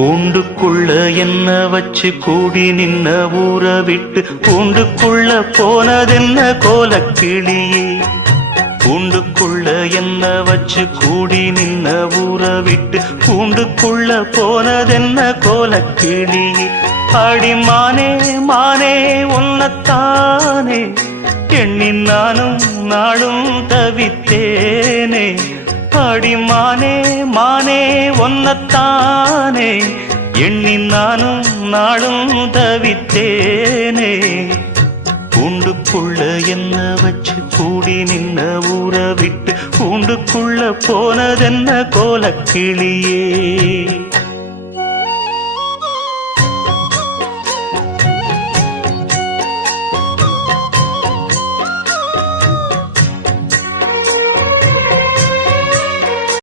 கூண்டுக்குள்ள என்ன வச்சு கூடி நின்ன ஊற விட்டு கூண்டுக்குள்ள போனதென்ன கோலக்கிளியே. கூண்டுக்குள்ள என்ன வச்சு கூடி நின்ன ஊற விட்டு கூண்டுக்குள்ள போனதென்ன கோலக்கிளியே. அடிமானே மானே உன்னத்தானே எண்ணி நானும் நாளும் தவித்தேனே. அடிமானே மானே ஒன்னத்தானே எண்ணி நானும் நாளும் தவித்தேனே. கூண்டுக்குள்ள என்ன வச்சு கூடி நின்ன ஊற விட்டு கூண்டுக்குள்ள போனதென்ன கோலக்கிளியே.